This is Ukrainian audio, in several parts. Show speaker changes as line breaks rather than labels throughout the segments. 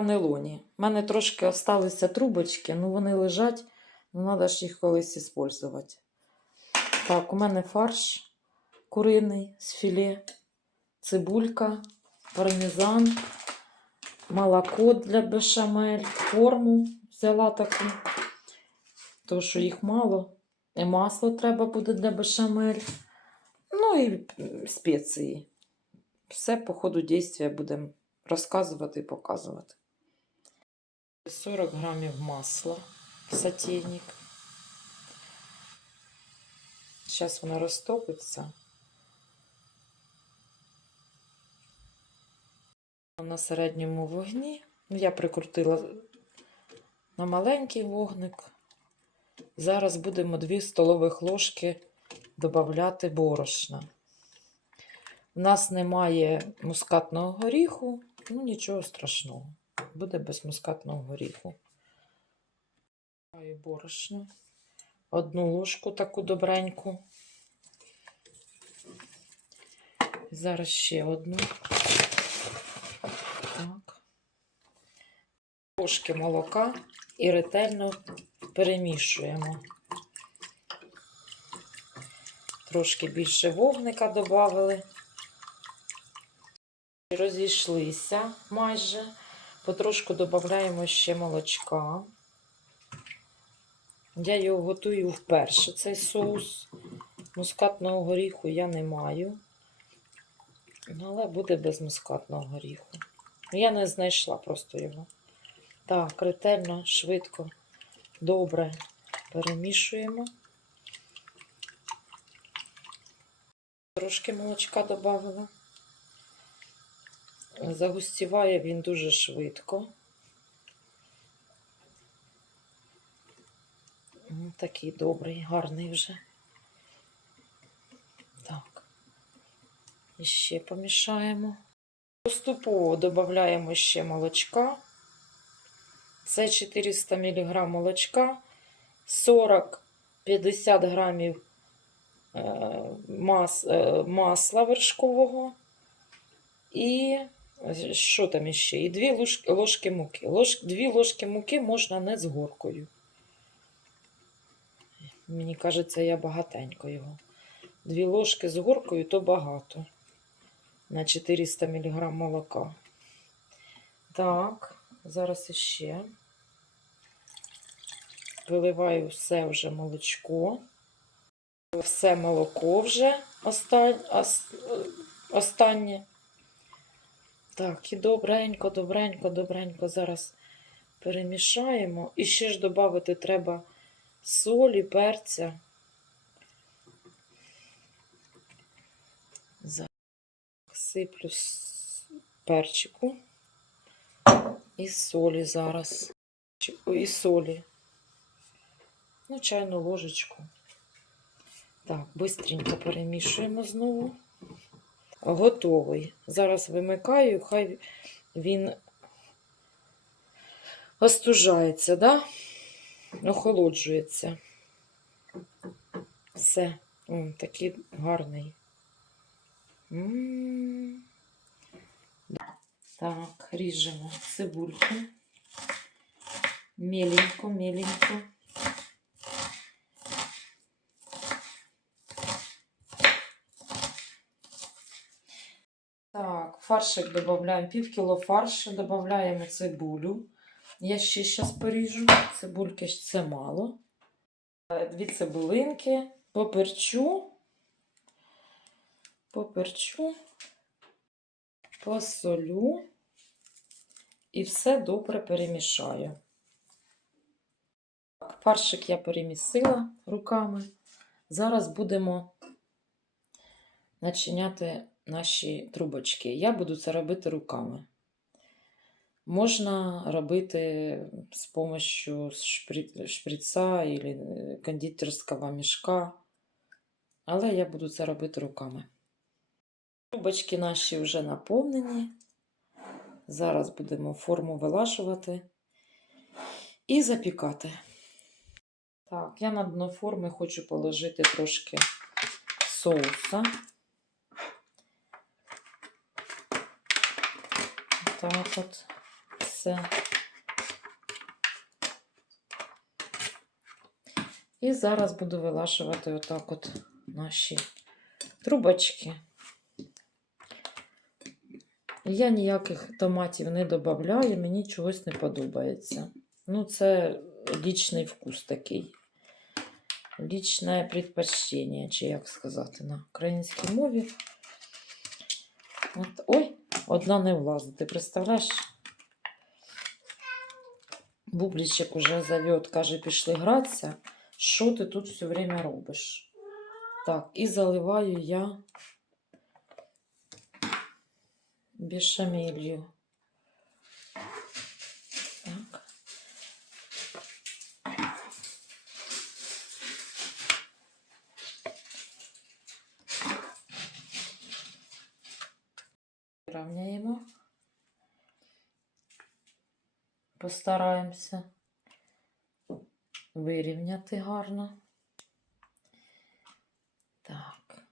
канелоні. У мене трошки залишилися трубочки, ну вони лежать, ну треба ж їх колись використовувати. Так, у мене фарш куриний з філе, цибулька, пармезан, молоко для бешамель, форму взяла таку, тому що їх мало. І масло треба буде для бешамель. Ну і спеції. Все по ходу дійства будемо розказувати і показувати. 40 грамів масла в сотейник. Зараз воно розтопиться. На середньому вогні. Ну, Я прикрутила на маленький вогник. Зараз будемо 2 столових ложки додати борошна. У нас немає мускатного горіху, ну нічого страшного. Буде без мускатного горіху. Даю борошно. Одну ложку таку добреньку. Зараз ще одну. Так. Ложки молока і ретельно перемішуємо. Трошки більше вогника додали. Розійшлися майже. Потрошку додаємо ще молочка. Я його готую вперше, цей соус. Мускатного горіху я не маю. Ну, Але буде без мускатного горіху. Я не знайшла просто його. Так, ретельно, швидко, добре перемішуємо. Трошки молочка додала. Загустіває він дуже швидко. Такий добрий, гарний вже. Так. І ще помішаємо. Поступово додаємо ще молочка. Це 400 мг молочка, 40-50 грамів е, е, масла вершкового. І що там іще? І 2 ложки, ложки муки. Лож, 2 ложки муки можна не з горкою. Мені кажеться, я багатенько його. Дві ложки з горкою то багато. На 400 мг молока. Так, зараз іще. Виливаю все вже молочко. Все молоко вже оста- останнє. Так, і добренько, добренько, добренько зараз перемішаємо. І ще ж додати треба солі, перця. Сиплю перчику і солі зараз. І солі. Ну, чайну ложечку. Так, бистренько перемішуємо знову. Готовий. Зараз вимикаю, хай він остужається, да? охолоджується. Все, О, такий гарний. Так, ріжемо цибульку. Меленько, меленько. Так, фаршик додаємо, пів кіло фаршу, додаємо цибулю. Я ще зараз поріжу. Цибульки це мало. Е, Дві цибулинки, поперчу, поперчу, посолю і все добре перемішаю. Так, Фаршик я перемісила руками. Зараз будемо начиняти наші трубочки. Я буду це робити руками. Можна робити з допомогою шприца або кондитерського мішка, але я буду це робити руками. Трубочки наші вже наповнені. Зараз будемо форму вилажувати і запікати. Так, я на дно форми хочу положити трошки соуса. Так от все. І зараз буду вилашувати отак от наші трубочки. Я ніяких томатів не додаю, мені чогось не подобається. Ну, це лічний вкус такий. Лічне предпочтення, чи як сказати на українській мові. От, ой, одна не влазить. Ти представляєш? Бублічик уже зовет, каже, пішли гратися. Що ти тут все время робиш? Так, і заливаю я бешамелью. Так. Рівняємо. Постараємося вирівняти гарно. Так.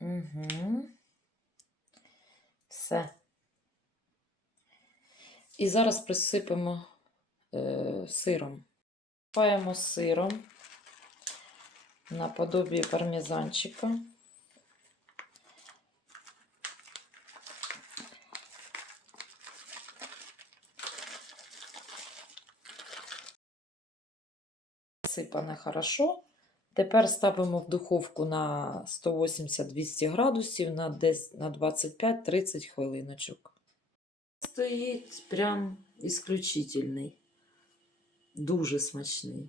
Угу. Все. І зараз присипемо е, сиром. Паємо сиром наподобие пармезанчика. Сипане хорошо. Тепер ставимо в духовку на 180-200 градусів на десь на 25-30 хвилиночок. Стоїть прям ісключительний. Дуже смачний.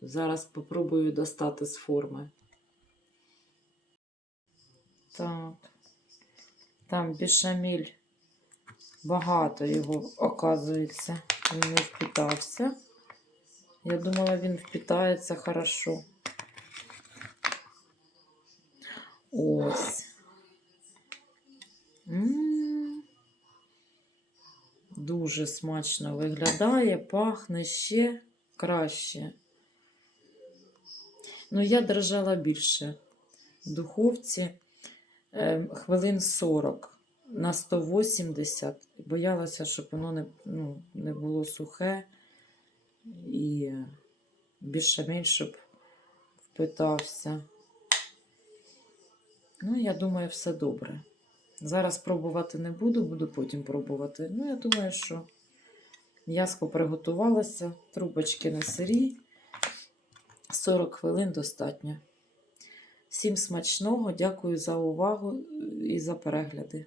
Зараз попробую достати з форми. Так. Там бешамель. Багато його, оказується. Він не впитався. Я думала, він впитається хорошо. Ось. М. Дуже смачно виглядає, пахне ще краще. Ну, я держала більше в духовці е, хвилин 40 на 180. Боялася, щоб воно не, ну, не було сухе і більше-менш, щоб впитався. Ну, я думаю, все добре. Зараз пробувати не буду, буду потім пробувати. Ну, я думаю, що м'яско приготувалося, трубочки на сирі. 40 хвилин достатньо. Всім смачного, дякую за увагу і за перегляди.